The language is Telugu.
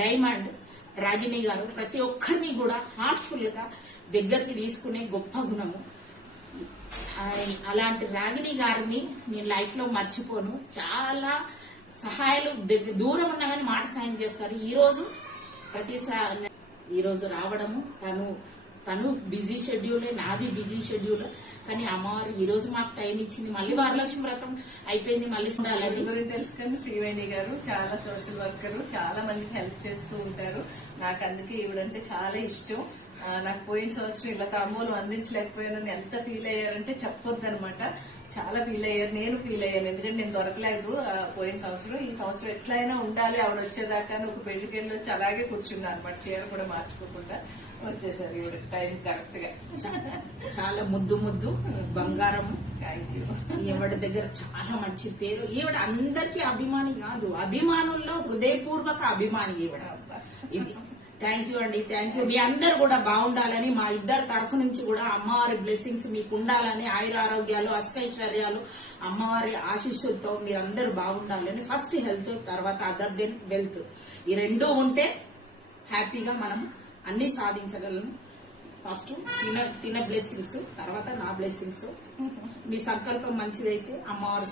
డైమండ్ రాగిణి గారు ప్రతి ఒక్కరిని కూడా హార్ట్ఫుల్గా దగ్గరికి తీసుకునే గొప్ప గుణము. అలాంటి రాగిణి గారిని నేను లైఫ్లో మర్చిపోను. చాలా సహాయాలు దూరం ఉన్నా కానీ మాట సాయం చేస్తారు. ఈ రోజు ప్రతి ఈ రోజు రావడము తను తను బిజీ షెడ్యూలే నాది బిజీ షెడ్యూల్. కానీ అమ్మవారు ఈ రోజు మాకు టైం ఇచ్చింది. మళ్ళీ వరలక్ష్మి వ్రతం అయిపోయింది మళ్ళీ మీ గురించి తెలుసుకుని శ్రీవేణి గారు చాలా సోషల్ వర్కర్ చాలా మందికి హెల్ప్ చేస్తూ ఉంటారు. నాకు అందుకే ఈవిడంటే చాలా ఇష్టం. నాకు పోయిన సంవత్సరం ఇలా తాంబూలం అందించలేకపోయాను. ఎంత ఫీల్ అయ్యారంటే చెప్పొద్దు అనమాట చాలా ఫీల్ అయ్యారు. నేను ఫీల్ అయ్యాను. ఎందుకంటే నేను దొరకలేదు పోయిన సంవత్సరం. ఈ సంవత్సరం ఎట్లయినా ఉండాలి. ఆవిడ వచ్చేదాకా ఒక పెళ్ళికి వెళ్ళి వచ్చి అలాగే కూర్చున్నా అనమాట చీర కూడా మార్చుకోకుండా వచ్చేసారు ఈవిడ టైం కరెక్ట్గా. చాలా ముద్దు ముద్దు బంగారం ఈవిడ దగ్గర చాలా మంచి పేరు. ఈవిడ అందరికీ అభిమాని కాదు. అభిమానుల్లో హృదయపూర్వక అభిమాని ఈవిడ. ఇది థ్యాంక్ యూ అండి థ్యాంక్ యూ మీ అందరు కూడా బాగుండాలని మా ఇద్దరు తరఫు నుంచి కూడా అమ్మవారి బ్లెస్సింగ్స్ మీకు ఉండాలని ఆయుర ఆరోగ్యాలు అష్టైశ్వర్యాలు అమ్మవారి ఆశీస్సులతో మీరు అందరూ బాగుండాలని ఫస్ట్ హెల్త్ తర్వాత అదర్ దెన్ వెల్త్ ఈ రెండూ ఉంటే హ్యాపీగా మనం అన్ని సాధించగలను ఫస్ట్ తిన తిన బ్లెస్సింగ్స్ తర్వాత నా బ్లెస్సింగ్స్ మీ సంకల్పం మంచిదైతే అమ్మవారి